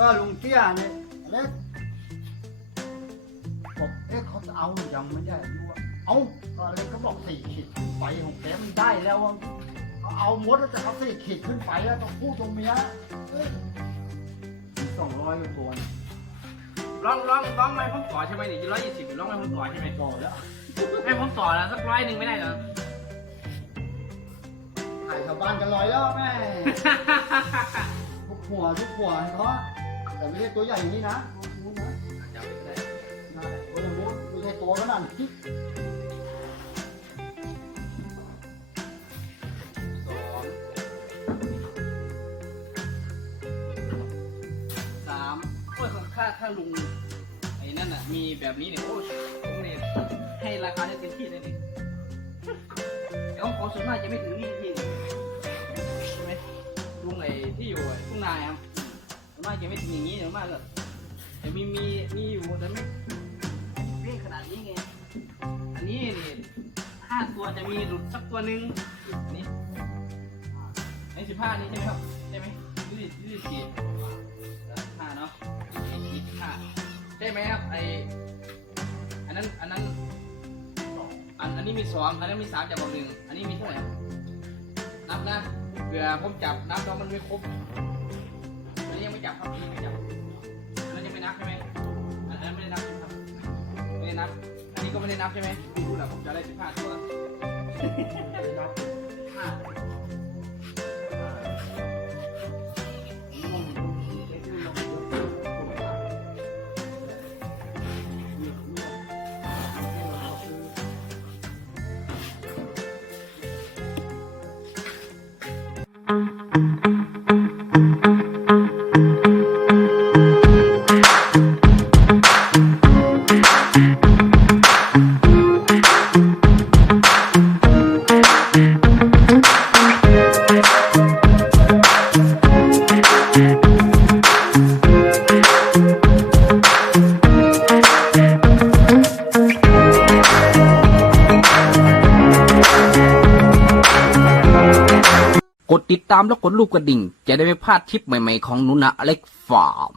ก็ลุงเตี้ยเนี่ยเล็กบอกเอ๊ะเขาจะเอายังไม่ได้อายุอะเอาก็เลยก็บอกสี่ขีดไปของแกมันได้แล้วอะเอาเอาหมดแล้วจะเอาสี่ขีดขึ้นไปแล้วต้องพูดตรงเมียเอ้ยสองร้อยกว่าตัวเนี่ยลองลองลองไม่ผมต่อใช่ไหมนี่ร้อยยี่สิบลองไม่ผมต่อใช่ไหมต่อแล้วไม่ผมต่อแล้วสักร้อยหนึ่งไม่ได้เหรอขายชาวบ้านกันลอยแล้วแม่ ทุกหัวทุกหัวให้เขาอะ แต่ไม่ใช่ตัวใหญ่อย่างนี้นะรู้นะจับไปได้นั่นแหละตัวอย่างนู้นไม่ใช่ตัวขนาดนี้สองสามโอ้ยถ้าถ้าลุงไอ้นั่นน่ะ มีแบบนี้เนี่ยโอ้ยผมเนี่ยให้ราคาได้เต็มที่เลยนี่เดี๋ยวของส่วนมากจะไม่ถึงนี่ที่ ไม่ถึงอย่างนี้ส่วมากก็แต่มีมีมีอยู่แต่ไม่ไม่ขนาดนี้ไง อันนี้นี่ห้าตัวจะมีหลุดสักตัวหนึ่งนนี้ไอ้สิบห้านี่ใช่ไหมครับใช่ไหมยี่สิบยี่สิบสี่ห้าเนาะยี่สิบห้าใช่ไหมครับไออันนั้นอันนั้นอันอันนี้มีสองอันนั้นมีสามจับบอกหนึ่งอันนี้มีเท่าไหร่นับนะเผื่อผมจับนับแล้วมันไม่ครบ จับครับอันนี้ไม่จับแล้วยังไม่นับใช่ไหมอันนั้นไม่ได้นับใช่ไหมครับไม่ได้นับ อันนี้ก็ไม่ได้นับใช่ไหมดูแหละผมจะได้สิบห้าตัวห้า กดติดตามและกดรูปกระดิ่ง จะได้ไม่พลาดทริปใหม่ๆของหนุนะอเล็กฟาร์ม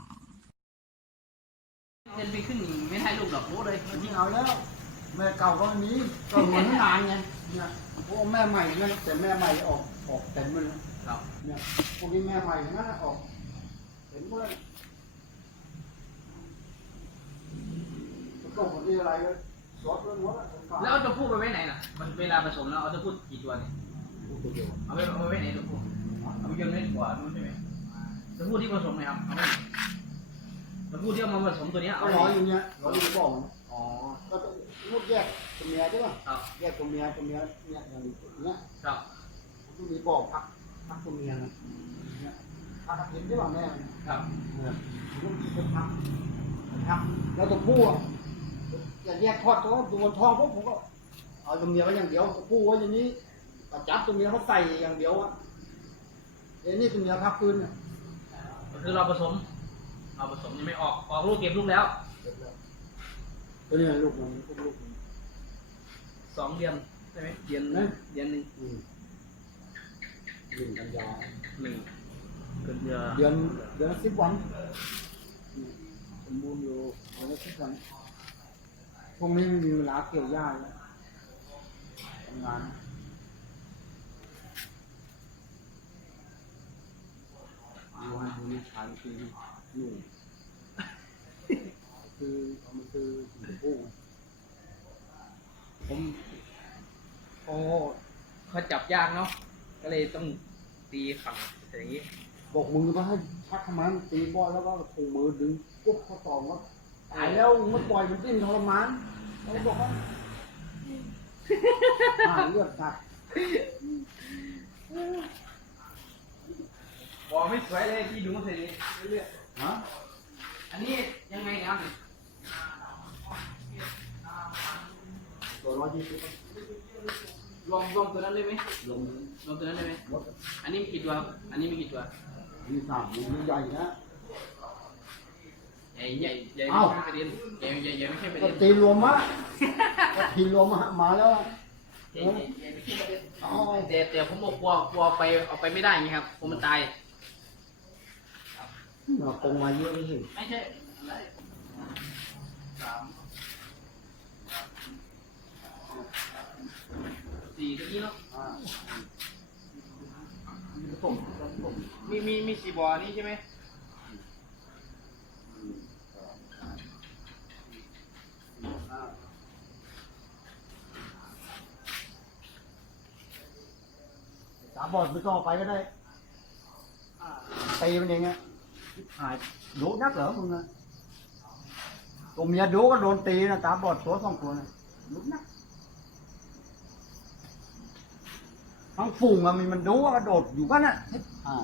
เดือนปีครึ่งไม่ได้ลูกดอกโอ้เลยที่เอาแล้ว แม่เก่าก็ไม่มีก็เหมือนนานไงเนี่ยพวกแม่ใหม่นั่นแต่แม่ใหม่ออกออกเต็มเลยนะครับเนี่ยพวกนี้แม่ใหม่ทั้งนั่นน่ะออกเห็นหมดเลยแล้วก็หมดที่อะไรเลยสดเลยหมดอะแล้วเอาตัวผู้ไปไว้ไหนล่ะ มันเวลาผสมแล้วเอาตัวผู้กี่ตัวเนี่ยตัว เอาไปเอาไปไว้ไหนตัวผู้เอาไปโยนไว้ขวานู้นใช่ไหมตัวผู้ที่ผสมไหมครับเอาไปไหนตัวผู้ที่เอามาผสมตัวเนี้ยเอาร้อยอยู่เนี่ยร้อยอยู่บ่อมันอ๋อก็ต้องรูดแยกตัวเมียใช่ป่ะครับแยกตัวเมียตัวเมียเนี่ยอย่างเนี้ยครับต้องมีบ่อพักพักตัวเมียนะเนี่ยพักเห็นใช่ป่ะแม่ครับเนี่ยต้องมีเป็นพักพักแล้วตัวผู้อะอย่าแยกทอดตัวดูบนท้องพวกผมก็เอาตัวเมียไว้อย่างเดียวตัวผู้ไว้อย่างนี้ ก็จับตัวเมียมาใส่อย่างเดียวอะเอ้นี่ตัวเมียพักคืนเนี่ยก็คือเราผสม เราผสมยังไม่ออกออกลูกเก็บลูกแล้วตัวนี้ลูกมันพวกลูกมัน สองเดือนใช่ไหมเดือนนะ เดือนหนึ่งอืมหนึ่งกันยาหนึ่งกันยาเดือนเดือนละสิบวันอืมสมบูรณ์อยู่เดือนละสิบวันพวกนี้ไม่มีเวลาเกี่ยวหญ้าเลยทำงาน ดูให้ดูนี่ชายคืออยู่คือมันคือสีชมพูผม โอ้เขาจับยากเนาะก็เลยต้องตีขังอย่างนี้บอกมือมาให้ชักทำไมมันตีบอลแล้วก็ถูมือดึงปุ๊บเขาตองว่าตายแล้วมันปล่อยมันดิ้นทรมานเขาบอกว่าอ่าเลือดกัดบ อกไม่สวยเลยที่ดูเสร็จเรื่อยฮะๆอันนี้ยังไงครับตัวร้อยยี่สิบรวมรวมตัวนั้นเลยไหมลงรวมตัวนั้นเลยไหมหมดอันนี้มีกี่ตัวครับอันนี้มีกี่ตัวมีสามมีใหญ่นะใหญ่ใหญ่ใหญ่เอ้าไม่ใช่ประเด็นใหญ่ใหญ่ใหญ่ไม่ใช่ประก็เด็นตีรวมมะก็ทีรวมมามาแล้วใหญ่ใหญ่ใหญ่ไม่ใช่ประเด็นอ๋อแต่แต่ผมบอกกลัวกลัวไปเอาไปไม่ได้ไงครับผมมันตาย เราคงมาเยอะไม่ใช่ไม่ใช่อะไรสามสี่ตะกี้เนาะอ่าผมมีมีมีสี่บ่อนี่ใช่ไหมสามบอดไม่ต้องเอาไปก็ได้อ่าตีมันเองอะ หายดูนักเหรอมึงอะตัวเมียดูก็โดนตีนะตาบอดตัวสองตัวนะดูนักทั้งฝูงอะมีมันดูว่ากระโดดอยู่กันอะอ่า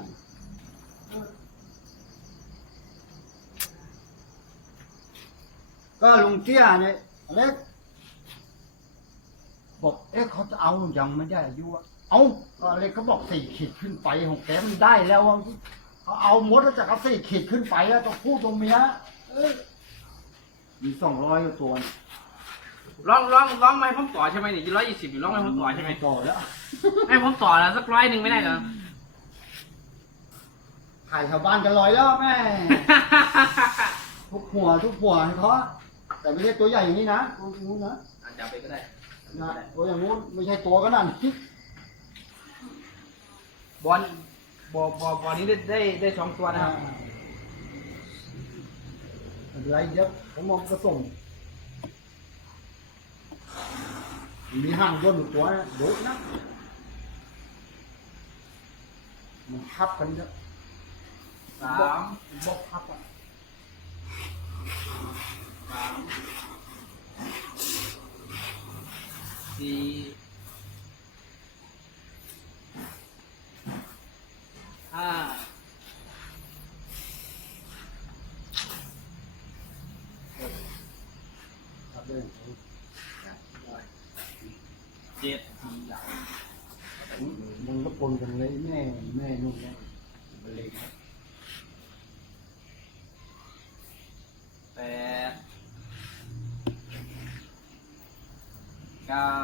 ก็ลุงเตี้ยเนี่ยเล็กบอกเอ๊ะเขาจะเอายังไม่ได้อายุอะเอาก็เล็กเขาบอกสี่ขีดขึ้นไปของแกมันได้แล้วอะ เขาเอาหมดแล้วจากเอาสี่ขีดขึ้นไปแล้วตัวผู้ตัวเมียเอ้ยมีสองร้อยตัวเนี่ยร้องร้องร้องไหมผมต่อใช่ไหมนี่ร้อยยี่สิบอยู่ร้องไหมผมต่อใช่ไหมต่อแล้วไม่ผมต่อแล้วสักร้อยหนึ่งไม่ได้เหรอถ่ายชาวบ้านกันลอยแล้วแม่ ทุกหัวทุกหัวให้เขาแต่ไม่ใช่ตัวใหญ่อย่างนี้นะตัวอย่างนู้นนะอาจจะไปก็ได้นะตัวอย่างนู้นไม่ใช่ตัวก็นั่นบอล บอลบอลบอลนี้ได้ได้ได้สองตัวนะครับอะไรเดี๋ยวผมมองกระส่ง มีห้างย่นอยู่ตัวนะโดดนะ มันทับกันเยอะสามบอกทับอะสามสี่ห้า ทับเลย เจ็ด มันก็ปนกันเลยแม่แม่นู่นเนี่ยมันเลยครับ แปด เก้า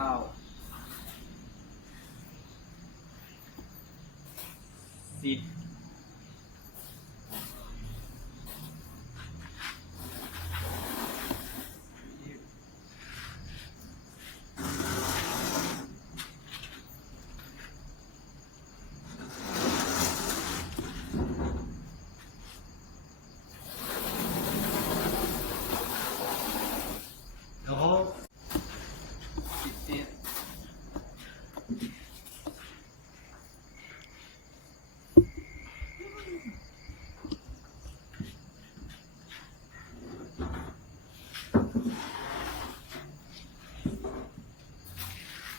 สิบแล้วเขา สิบเอ็ด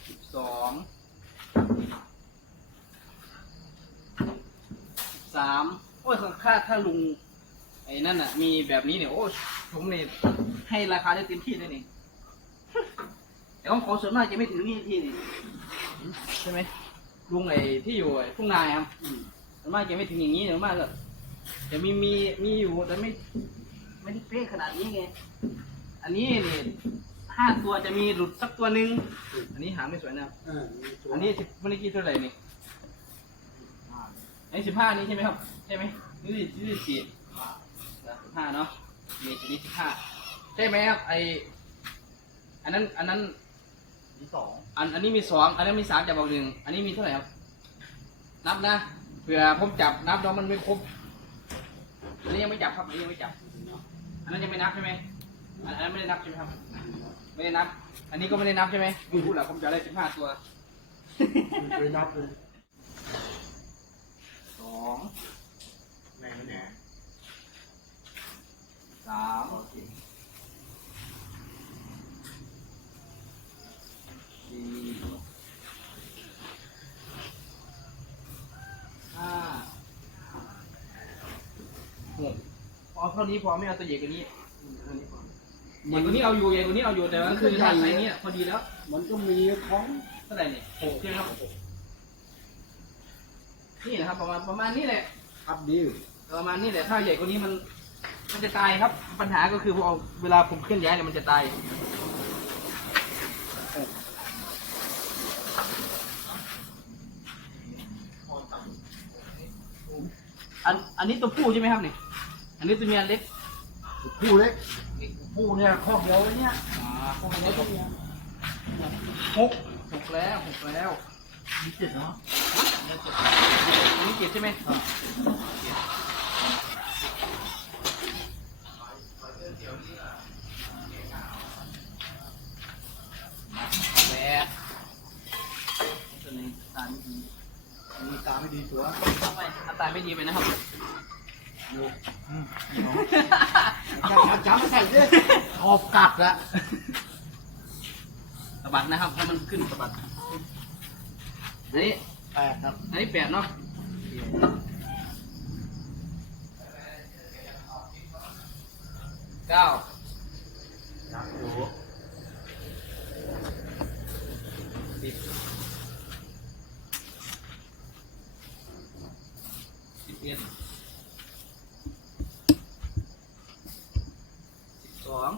สิบสอง สิบสามโอ้ยค่าถ้าลุงไอ้นั่นอะ มีแบบนี้เนี่ยโอ้ยผมเนี่ยให้ราคาได้เต็มที่เลยนี่แต่ของเขาส่วนมากจะไม่ถึงนี่ที่นี่ใช่ไหมลุงไอ้ที่อยู่ไอ้ทุ่งนาครับส่วนมากจะไม่ถึงอย่างนี้ส่วนมากก็จะมีมีมีอยู่แต่ไม่ไม่ได้เป๊ะขนาดนี้ไงอันนี้นี่ห้าตัวจะมีหลุดสักตัวหนึ่งอันนี้หางไม่สวยนะครับเออมีตัวอันนี้สิบเมื่อกี้เท่าไหร่นี่อั นนี้สิบห้านี้ใช่ไหมครับ ใช่ไหมนี่สินี่สี่สิบห้าเนาะนี่อันนี้สิบห้าใช่ไหมครับไออันนั้นอันนั้นมีสองอันอันนี้มีสองอันนั้นมีสามจับบอกหนึ่งอันนี้มีเท่าไหร่ครับ นับนะเผื่อผมจับนับแล้วมันไม่ครบอันนี้ยังไม่จับครับอันนี้ยังไม่จับอันนั้นยังไม่นับใช่ไหมอันอันนั้นไม่ได้นับใช่ไหมครับ ไม่ได้นับ อันนี้ก็ไม่ได้นับใช่ไหมไม่รู้แหละผมจะได้สิบห้าตัวไม่เคยนับเลย สอง แม่แหน สามสี่ห้าหกพอ เท่านี้พอไม่เอาตัวใหญ่กว่านี้เท่านี้พอใหญ่กว่านี้เอาอยู่ใหญ่กว่านี้เอาอยู่แต่ว่าคือถ้าไซส์เนี้ยพอดีแล้วมันก็มีของเท่าไหร่เนี่ยหกใช่ไหมครับนี่นะครับประมาณประมาณนี้แหละทับดีประมาณนี้แหละถ้าใหญ่กว่านี้มัน มันจะตายครับ ปัญหาก็คือพอเวลาผมเคลื่อนย้ายเนี่ยมันจะตายอันอันนี้ตัวผู้ใช่ไหมครับเนี่ยอั นนี้ตัวเมียเล็กผู้เล็กผู้เนี่ยคอกเดียวเนี่ยอ่าคอกเดียวตัวเมียหกหกแล้วหกแล้วมีเจ็ดเนาะอันนี้เจ็ดใช่ไหมแปดตัวนี้ตาไม่ดีมีตาไม่ดีตัวทำไมอาตาไม่ดีไปนะครับ จับจับมาใส่ดิขอบกัดละสะบัดนะครับให้มันขึ้นสะบัดอันนี้แปดครับอันนี้แปดเนาะเก้าจับอยู่สิบสิบเอ็ดสิบสอง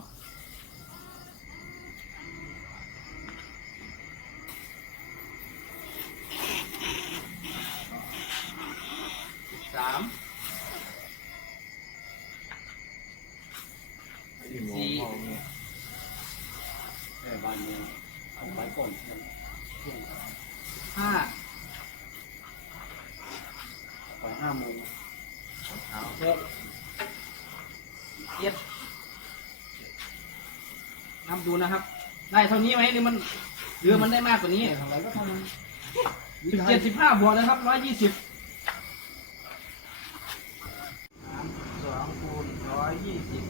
สิบสามสิบสี่ เออบ้านเนี่ยเอาไปก่อน ห้า ไปห้าโมง หกเจ็ดนับ ดูนะครับ ได้เท่านี้ไหมหรือมันหรือมันได้มากกว่านี้ทำอะไรก็ทำมันสิบเจ็ดสิบห้าบวกนะครับร้อยยี่สิบสามสองคูณร้อยยี่สิบ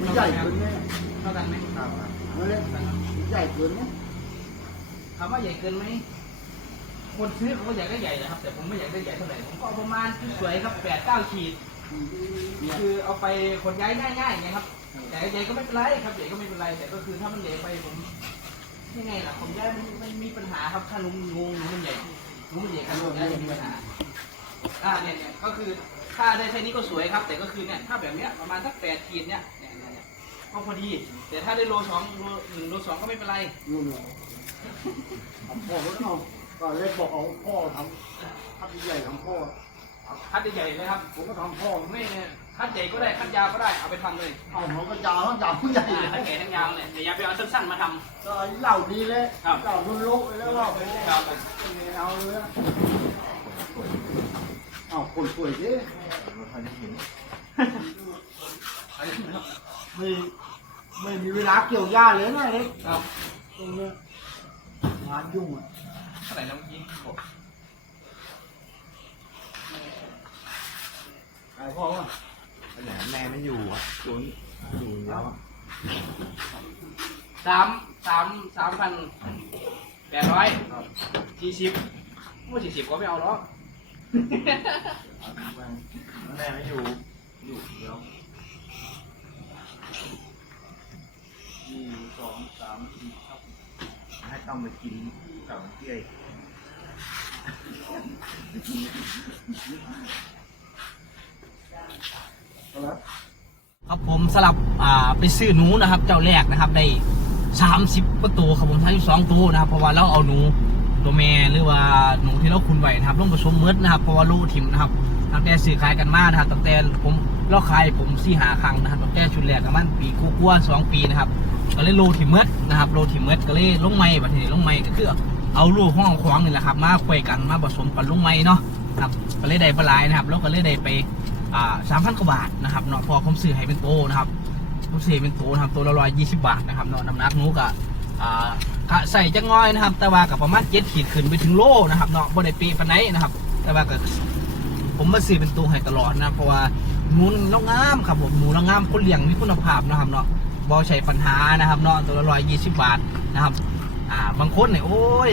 มันใหญ่เกินไหมเท่ากันไหมครับมันเล็กมันใหญ่เกินไหมถามว่าใหญ่เกินไหมคนซื้อเขาก็อยากได้ใหญ่นะครับ แต่ผมไม่อยากได้ใหญ่เท่าไหร่ผมก็เอาประมาณสวยๆครับแปดเก้าขีด คือเอาไปขนย้ายง่ายๆไงครับ แต่ใหญ่ก็ไม่เป็นไรครับใหญ่ก็ไม่เป็นไร แต่ก็คือถ้ามันใหญ่ไปผมยังไงล่ะผมย้ายมันมันมีปัญหาครับถ้าลุงงูหนูมันใหญ่หนูมันใหญ่กันลุงย้ายจะมีปัญหาอ่าเนี่ยเนี่ยก็คือถ้าได้แค่นี้ก็สวยครับ แต่ก็คือเนี่ยถ้าแบบเนี้ยประมาณสักแปดขีดเนี่ยเนี่ยเนี่ยเนี่ยก็พอดี แต่ถ้าได้โลสองโลหนึ่งโลสองก็ไม่เป็นไรนู่นน่ะทำพ่อก็เอาก็เล็กบอกเอาพ่อทำทับใหญ่ทำพ่อคัดใหญ่ๆเลยครับ ผมก็ทำพ่อไม่ คัดใหญ่ก็ได้คัดยาวก็ได้เอาไปทำเลยเอาหัวก็ยาวทั้งยาวทั้งใหญ่อ่าทั้งใหญ่ทั้งยาวเลยแต่อย่าไปเอาสั้นๆมาทำก็เหล่าดีเลยครับเหล่ารุ่นลูกแล้วว่าไปครับเอาเลยเอาคนสวยดิไม่ไม่มีเวลาเกี่ยวหญ้าเลยนะเล็กครับตรงเนี้ยงานยุ่งอะเท่าไหร่แล้วเมื่อกี้บอกไอ้พ่อว่า ไปไหนแม่ไม่อยู่อะอยู่อยู่แล้วอะสามสามสามพันแปดร้อยสี่สิบว่าสี่สิบก็ไม่เอาหรอก แม่ไม่อยู่ อยู่แล้วหนึ่งสองสามสี่ครับให้ต้องไปกินกับเตี้ย ครับผมสลับอ่าไปซื้อหนูนะครับ เจ้าแรกนะครับได้สามสิบกว่าตัวครับผมทั้งสองตัวนะครับ เพราะว่าเราเอาหนูตัวแม่หรือว่าหนูที่เราคุณไว้นะครับลงผสมเมืดนะครับเพราะว่าลูกถิ่มนะครับตั้งแต่ซื้อขายกันมานะครับตั้งแต่ผมเราขายผมสี่หาครั้งนะครับตั้งแต่ชุดแรกประมาณปีกว่าสองปีนะครับก็เลยโลถิ่มเมืดนะครับโลถิ่มเมืดก็เลยลงไม้บัดนี้ลงไม้ก็คือเอาลูกห้องขวางนี่แหละครับ มาคุยกันมาผสมกันลงไม้เนาะครับก็เลยได้ปลายนะครับแล้วก็เลยได้ไป อ่าสามพันกว่าบาทนะครับเนาะพอผมซื้อให้เป็นโตนะครับผมซื้อเป็นโตนะครับตัวละร้อยยี่สิบบาทนะครับเนาะน้ำหนักหนูกะอ่ากะใส่จังง้อยนะครับ แต่ว่ากับประมาณเจ็ดขีดขึ้นไปถึงโลนะครับเนาะบ่ได้ปีปานไหนนะครับ แต่ว่าก็ผมมาซื้อเป็นตัวให้ตลอดนะเพราะว่าหนูเรางงามครับผมหนูเรางงามคนเลี้ยงมีคุณภาพนะครับเนาะบ่ใช่ปัญหานะครับเนาะตัวละร้อยยี่สิบบาทนะครับ อ่าบางคนเนี่ยโอ้ย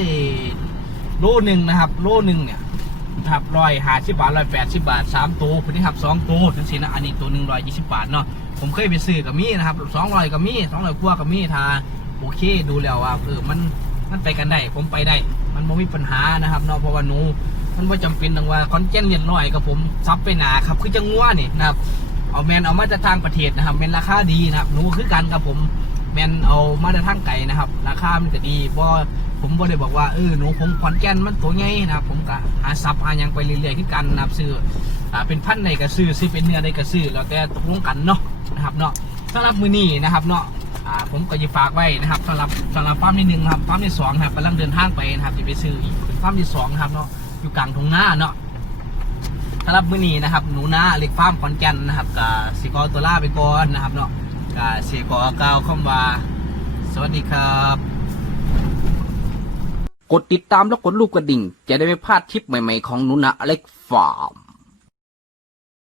โลหนึ่งนะครับ โลหนึ่งเนี่ย ครับร้อยหาสิบบาทร้อยแปดสิบบาทสามตัวคนนี้ครับสองตัวทั้งสินะอันนี้ตัวหนึ่งร้อยยี่สิบบาทเนาะผมเคยไปซื้อกับมีนะครับสองร้อยกับมีสองร้อยกว่ากับมีทาโอเคดูแล้วว่าเออมันมันไปกันได้ ผมไปได้ มันไม่มีปัญหานะครับเนาะเพราะว่าหนูมันไม่จำเป็นต้องว่าคอนเจนเรียนร้อยกับผมซับไปหนาครับคือจะงัวนี่นะครับเอาแมนเอามาจากทางประเทศนะครับเป็นราคาดีนะครับหนูคือกันกับผมแมนเอามาจากทางไก่นะครับ ราคามันก็ดีเพราะ ผมบ่ได้บอกว่าเออหนูผมขอนแก่นมันตัวใหญ่นะครับผมก็หาซับหายังไปเรื่อยๆคือกันนะครับซื้ออ่าเป็นพันในกระซื้อซื้อเป็นเนื้อในกระซื้อแล้วแต่ตกลงกันเนาะนะครับเนาะสำหรับมือนี้นะครับเนาะอ่าผมก็จะฝากไว้นะครับสำหรับสำหรับฟาร์มที่หนึ่งครับฟาร์มที่สองนะครับกำลังเดินทางไปนะครับจะไปซื้ออีกเป็นฟาร์มที่สองนะครับเนาะอยู่กลางทุ่งนาเนาะสำหรับมือนี้นะครับหนูนาเล็กฟาร์มขอนแก่นนะครับกับสิกอตัวล่าไปก่อนนะครับเนาะกับสิกอกล่าวคำว่าสวัสดีครับ กดติดตามแล้วกดรูปกระดิ่ง จะได้ไม่พลาดทริปใหม่ๆของหนุนะอเล็กฟาร์ม